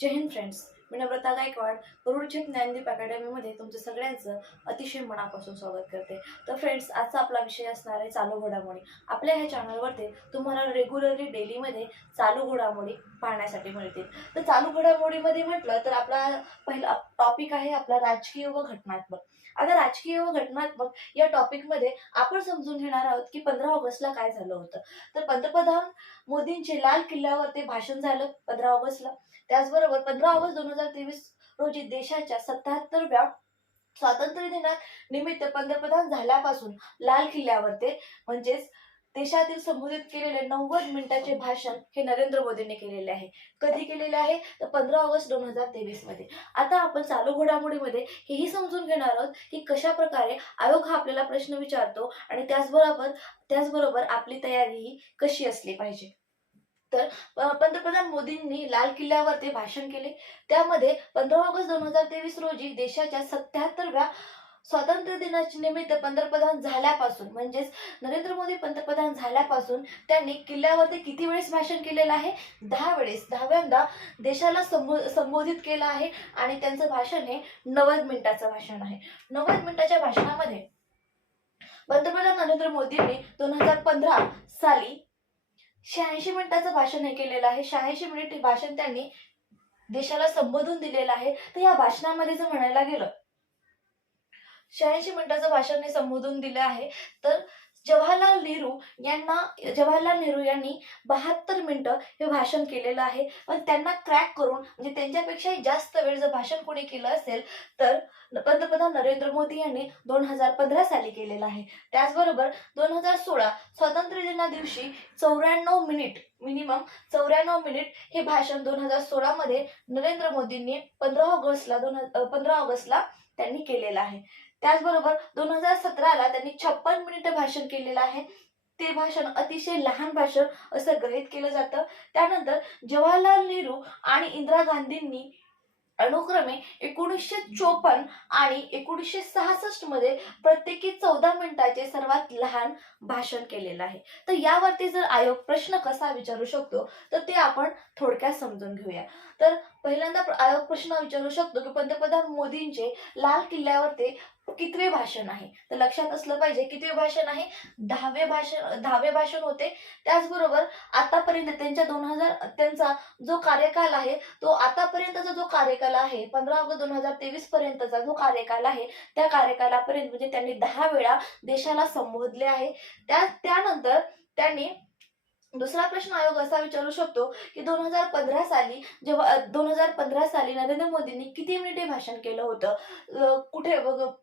जय Hind friends. मी नम्रता गायकवाड गरुडचेप ज्ञानदीप अकॅडमीमध्ये तुमचं सगळ्यांचं अतिशय मनापासून स्वागत करते. तर फ्रेंड्स, आजचा आपला विषय असणार आहे चालू घडामोडी. आपल्या ह्या चॅनलवरती तुम्हाला रेग्युलरली डेलीमध्ये चालू घडामोडी पाहण्यासाठी मिळतील. तर चालू घडामोडीमध्ये म्हटलं तर आपला पहिला टॉपिक आहे आपला राजकीय व घटनात्मक. आता राजकीय व घटनात्मक या टॉपिकमध्ये आपण समजून घेणार आहोत की 15 ऑगस्टला काय झालं होतं. तर पंतप्रधान मोदींचे लाल किल्ल्यावरती भाषण झालं 15 ऑगस्टला. त्याचबरोबर 15 ऑगस्ट 2023 रोजी देशाच्या 77व्या स्वातंत्र्य दिनानिमित्त पंतप्रधान झाल्यापासून लाल किल्ल्यावरती म्हणजेच देशातील संबोधित केलेले 90 मिनिटाचे भाषण हे नरेंद्र मोदींनी केलेले आहे. कधी केलेले आहे तर 15 ऑगस्ट 2023 मध्ये. आता आपण चालू घडामोडीमध्ये हेही समजून घेणार आहोत की कशा प्रकारे आयोग हा आपल्याला प्रश्न विचारतो आणि त्याचबरोबर आपली तयारी ही कशी असली पाहिजे. तर पंतप्रधान मोदींनी लाल किल्ल्यावरती भाषण केले. त्यामध्ये 15 ऑगस्ट 2023 रोजी देशाच्या 77व्या स्वातंत्र्य दिनाच्या निमित्त पंतप्रधान झाल्यापासून म्हणजेच नरेंद्र मोदी पंतप्रधान झाल्यापासून त्यांनी किल्ल्यावरती किती वेळेस भाषण केलेलं आहे? 10 वेळेस. 10व्यांदा देशाला संबोधित केलं आहे आणि त्यांचं भाषण हे 90 मिनिटाचं भाषण आहे. 90 मिनिटाच्या भाषणामध्ये पंतप्रधान नरेंद्र मोदींनी 2015 साली 86 मिनिटाचं भाषण हे केलेलं आहे. 86 मिनिट हे भाषण त्यांनी देशाला संबोधून दिलेलं आहे. तर या भाषणामध्ये जर म्हणायला गेलं 86 मिनिटाचं भाषण हे संबोधून दिलं आहे. तर जवाहरलाल नेहरू यांनी 72 मिनिटं हे भाषण केलेलं आहे. पण त्यांना क्रॅक करून म्हणजे त्यांच्यापेक्षाही जास्त वेळ जर भाषण कोणी केलं असेल तर पंतप्रधान नरेंद्र मोदी यांनी 2015 साली केलेलं आहे. त्याचबरोबर 2016 स्वातंत्र्य दिना दिवशी 94 मिनिट मिनिमम 94 मिनिट हे भाषण 2016 मध्ये नरेंद्र मोदींनी 15 ऑगस्टला त्यांनी केलेलं आहे. त्याचबरोबर 2017ला त्यांनी 56 मिनिटं भाषण केलेलं आहे. ते भाषण अतिशय लहान भाषण असं गृहीत केलं जातं. त्यानंतर जवाहरलाल नेहरू आणि इंदिरा गांधींनी अनुक्रमे 1954 आणि 1966 मध्ये प्रत्येकी 14 मिनिटाचे सर्वात लहान भाषण केलेलं आहे. तर यावरती जर आयोग प्रश्न कसा विचारू शकतो तर ते आपण थोडक्यात समजून घेऊया. तर पहिल्यांदा आयोग प्रश्न विचारू शकतो की पंतप्रधान मोदींचे लाल किल्ल्यावरती कितवे भाषण आहे? तर लक्षात असलं पाहिजे कितवे भाषण आहे? 10वे भाषण होते. त्याचबरोबर आतापर्यंत त्यांचा जो कार्यकाल आहे तो आतापर्यंतचा जो कार्यकाल आहे 15 ऑगस्ट 2023 पर्यंतचा जो कार्यकाल आहे त्या कार्यकालापर्यंत म्हणजे त्यांनी 10 वेळा देशाला संबोधले आहे. त्यानंतर त्यांनी दुसरा प्रश्न आयोग असा विचारू शकतो की 2015 साली नरेंद्र मोदींनी किती मिनिटे भाषण केलं होतं?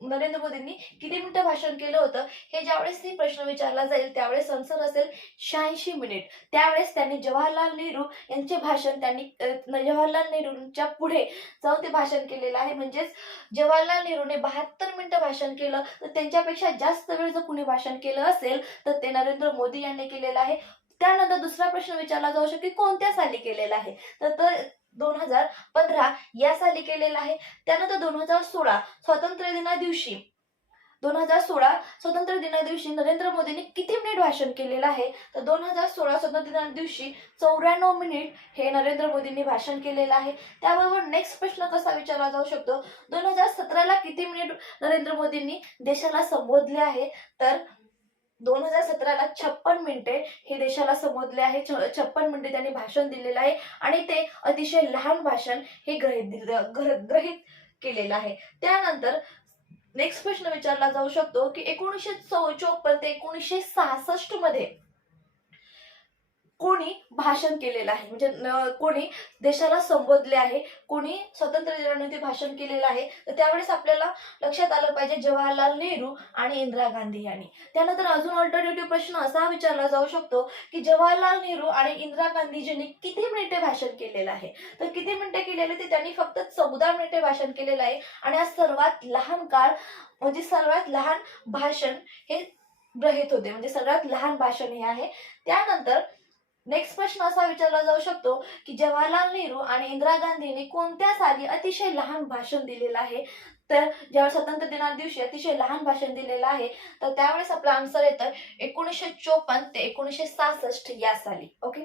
नरेंद्र मोदींनी किती मिनिटं भाषण केलं होतं? हे ज्यावेळेस ही प्रश्न विचारला जाईल त्यावेळेस आन्सर असेल 86 मिनिट. त्यावेळेस त्यांनी जवाहरलाल नेहरूंच्या पुढे जाऊन ते भाषण केलेलं आहे. म्हणजेच जवाहरलाल नेहरूने 72 मिनिटं भाषण केलं. तर त्यांच्यापेक्षा जास्त वेळ जर कुणी भाषण केलं असेल तर ते नरेंद्र मोदी यांनी केलेलं आहे. त्यानंतर दुसरा प्रश्न विचारला जाऊ शकतो की कोणत्या साली केलेला आहे? तर 2015 या साली केलेला आहे. त्यानंतर 2016 स्वातंत्र्य दिना दिवशी नरेंद्र मोदींनी किती मिनिट भाषण केलेलं आहे? तर 2016 स्वातंत्र्य दिना दिवशी 94 मिनिट हे नरेंद्र मोदींनी भाषण केलेलं आहे. त्याबरोबर नेक्स्ट प्रश्न कसा विचारला जाऊ शकतो? 2017ला किती मिनिट नरेंद्र मोदींनी देशाला संबोधले आहे? तर 2017ला 56 मिनिटे हे देशाला संबोधले आहे. 56 मिनिटे त्यांनी भाषण दिलेलं आहे आणि ते अतिशय लहान भाषण हे ग्रहित केलेलं आहे. त्यानंतर नेक्स्ट प्रश्न विचारला जाऊ शकतो की 1954 ते 1966 मध्ये कोणी भाषण केलेलं आहे? म्हणजे कोणी देशाला संबोधले आहे, कोणी स्वातंत्र्य दिनानिमित्त भाषण केलेलं आहे? तर त्यावेळेस आपल्याला लक्षात आलं पाहिजे जवाहरलाल नेहरू आणि इंदिरा गांधी यांनी. त्यानंतर अजून अल्टरनेटिव्ह प्रश्न असा विचारला जाऊ शकतो की जवाहरलाल नेहरू आणि इंदिरा गांधीजींनी किती मिनिटे भाषण केलेलं आहे? तर किती मिनिटे केलेले? ते त्यांनी फक्त 14 मिनिटे भाषण केलेलं आहे आणि हा सर्वात लहान काळ म्हणजे सर्वात लहान भाषण हे गृहीत होते. म्हणजे सगळ्यात लहान भाषण हे आहे. त्यानंतर नेक्स्ट प्रश्न असा विचारला जाऊ शकतो की जवाहरलाल नेहरू आणि इंदिरा गांधींनी कोणत्या साली अतिशय लहान भाषण दिलेलं आहे? तर ज्यावेळेस स्वातंत्र्य दिना दिवशी अतिशय लहान भाषण दिलेलं आहे तर त्यावेळेस आपला आन्सर येतं 1954 ते 1966 या साली. ओके.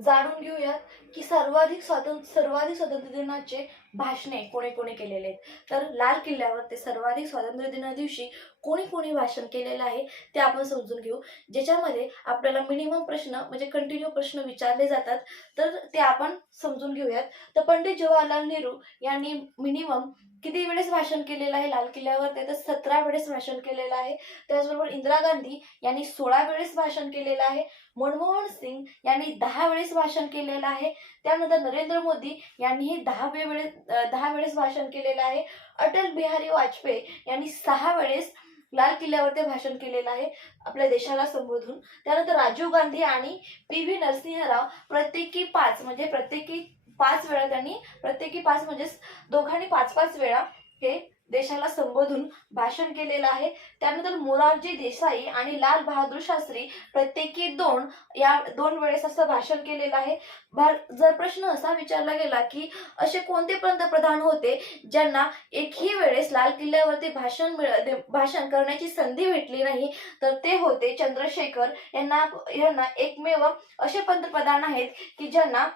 जाणून घेऊयात की सर्वाधिक स्वातंत्र्य दिनाचे भाषणे कोणी कोणी केलेले आहेत। तर लाल किल्ल्यावर ते सर्वाधिक स्वातंत्र्य दिना दिवशी कोणी कोणी भाषण केलेलं आहे ते आपण समजून घेऊ, ज्याच्यामध्ये आपल्याला मिनिमम प्रश्न म्हणजे कंटिन्यू प्रश्न विचारले जातात, तर ते आपण समजून घेऊयात। तर पंडित जवाहरलाल नेहरू यांनी मिनिमम किती वेळेस भाषण केलेलं आहे लाल किल्ल्यावर, ते तर 17 वेळेस भाषण केलेलं आहे। त्याचबरोबर इंदिरा गांधी यांनी 16 वेळेस भाषण केलेलं आहे। मनमोहन सिंग यांनी 10 वेळेस भाषण केलेलं आहे। त्यानंतर नरेंद्र मोदी यांनीही 10 वेळेस भाषण केलेलं आहे। अटल बिहारी वाजपेयी यांनी 6 वेळेस लाल किल्ल्यावर ते भाषण केलेलं आहे आपल्या देशाला संबोधून। त्यानंतर राजीव गांधी आणि पी.व्ही. नरसिंहराव प्रत्येकी 5 म्हणजे प्रत्येकी 5 वेळा त्यांनी प्रत्येकी 5 म्हणजे दोघांनी 5-5 वेळा हे देशाला संबोधून भाषण केलेलं आहे। त्यानंतर मोरारजी देसाई आणि लाल बहादूर शास्त्री प्रत्येकी 2 वेळेस असं भाषण केलेलं आहे। जर प्रश्न असा विचारला गेला की असे कोणते पंतप्रधान होते ज्यांना एकही वेळेस लाल किल्ल्यावरती भाषण करण्याची संधी भेटली नाही, तर ते होते चंद्रशेखर यांना एकमेव असे पंतप्रधान आहेत की ज्यांना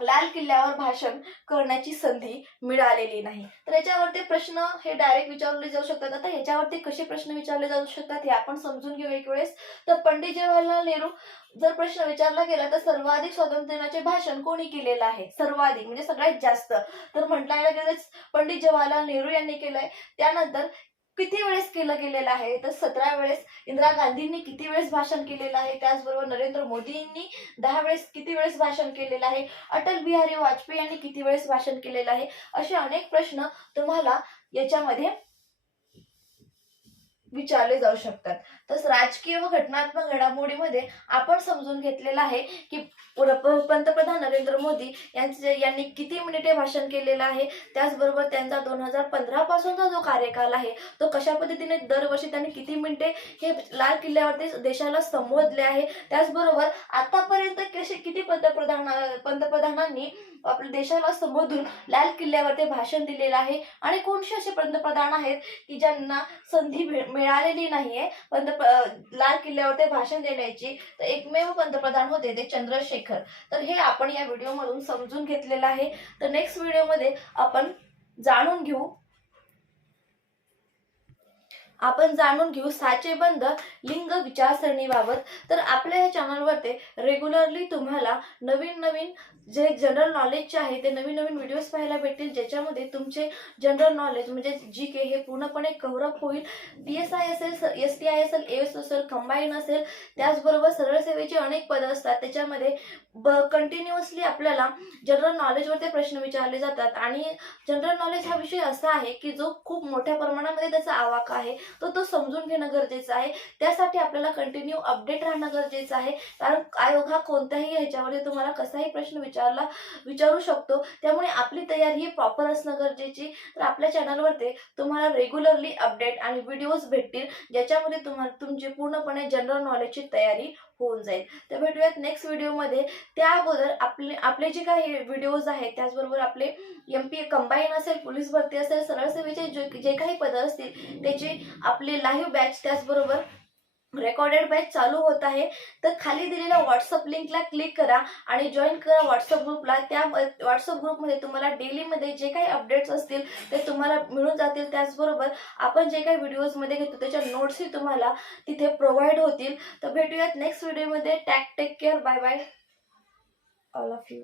लाल किल्ल्यावर भाषण करण्याची संधी मिळालेली नाही। तर याच्यावरती प्रश्न हे डायरेक्ट विचारले जाऊ शकतात। आता याच्यावरती कसे प्रश्न विचारले जाऊ शकतात हे आपण समजून घेऊ एक वेळेस। तर पंडित जवाहरलाल नेहरू जर प्रश्न विचारला गेला तर सर्वाधिक स्वातंत्र्य दिनाचे भाषण कोणी केलेलं आहे, सर्वाधिक म्हणजे सगळ्यात जास्त, तर म्हटलं गेलं पंडित जवाहरलाल नेहरू यांनी केलंय। त्यानंतर किती वेळेस गेलेलं आहे, तर 17 वेळेस। इंदिरा गांधींनी किती वेळेस भाषण केलेलं आहे, त्याचबरोबर नरेंद्र मोदींनी 10 वेळेस किती वेळेस भाषण केलेलं आहे, अटल बिहारी वाजपेयी यांनी किती वेळेस भाषण केलेलं आहे, असे अनेक प्रश्न तुम्हाला याच्यामध्ये विचारले जाऊ शकतात। तसं राजकीय व घटनात्मक घडामोडीमध्ये आपण समजून घेतलेलं आहे की पंतप्रधान नरेंद्र मोदी यांनी किती मिनिटे भाषण केलेलं आहे। त्याचबरोबर त्यांचा 2015 पासूनचा जो कार्यकाल आहे तो कशा पद्धतीने दरवर्षी त्यांनी किती मिनिटे हे लाल किल्ल्यावरती देशाला संबोधले आहे। त्याचबरोबर आतापर्यंत किती पंतप्रधानांनी आपल्या देशाला संबोधून लाल किल्ल्यावरती भाषण दिलेलं आहे आणि कोणते असे पंतप्रधान आहेत की ज्यांना संधी मिळालेली नाहीये लाल किल्ल्यावर ते भाषण देण्याची, तर एकमेव पंतप्रधान होते ते चंद्रशेखर। तर हे आपण या व्हिडिओमधून समजून घेतलेलं आहे। तर नेक्स्ट व्हिडिओमध्ये आपण जाणून घेऊ साचेबंद लिंग विचारसरणीबाबत। तर आपल्या या चॅनलवरती रेग्युलरली तुम्हाला नवीन जे जनरल नॉलेजचे आहे ते नवीन व्हिडिओज पाहायला भेटतील, ज्याच्यामध्ये तुमचे जनरल नॉलेज म्हणजे जीके हे पूर्णपणे कव्हरअप होईल। PSI असेल, STI असेल, AS असेल, कंबाईन असेल, त्याचबरोबर सरळ सेवेचे अनेक पदं असतात, त्याच्यामध्ये कंटिन्युअसली आपल्याला जनरल नॉलेजवरती प्रश्न विचारले जातात। आणि जनरल नॉलेज हा विषय असा आहे की जो खूप मोठ्या प्रमाणामध्ये त्याचा आवाका आहे तो समजून घेणं गरजेचं आहे। त्यासाठी आपल्याला कंटिन्यू अपडेट राहणं गरजेचं आहे, कारण आयोग हा कोणत्याही ह्याच्यामध्ये तुम्हाला कसाही प्रश्न विचारू शकतो, त्यामुळे आपली तयारी ही प्रॉपर असणं गरजेची। तर आपल्या चॅनलवरती तुम्हाला रेग्युलरली अपडेट आणि व्हिडिओज भेटतील, ज्याच्यामध्ये तुमची पूर्णपणे जनरल नॉलेजची तयारी होऊन जाईल। तर भेटूयात नेक्स्ट व्हिडिओमध्ये। त्या अगोदर आपले जे काही व्हिडिओज आहेत, त्याचबरोबर आपले MP कंबाईन असेल, पोलीस भरती असेल, सरळ सेवेचे जे काही पदं असतील त्याचे आपले लाईव्ह बॅच त्याचबरोबर रेकॉर्डेड बॅच चालू होत आहे। तर खाली दिलेल्या व्हॉट्सअप लिंकला क्लिक करा आणि जॉईन करा व्हॉट्सअप ग्रुपला। त्या व्हॉट्सअप ग्रुपमध्ये तुम्हाला डेलीमध्ये जे काही अपडेट्स असतील ते तुम्हाला मिळून जातील। त्याचबरोबर आपण जे काही व्हिडिओजमध्ये घेतो त्याच्या नोट्सही तुम्हाला तिथे प्रोव्हाइड होतील। तर भेटूयात नेक्स्ट व्हिडिओमध्ये। Take care, bye bye all of you.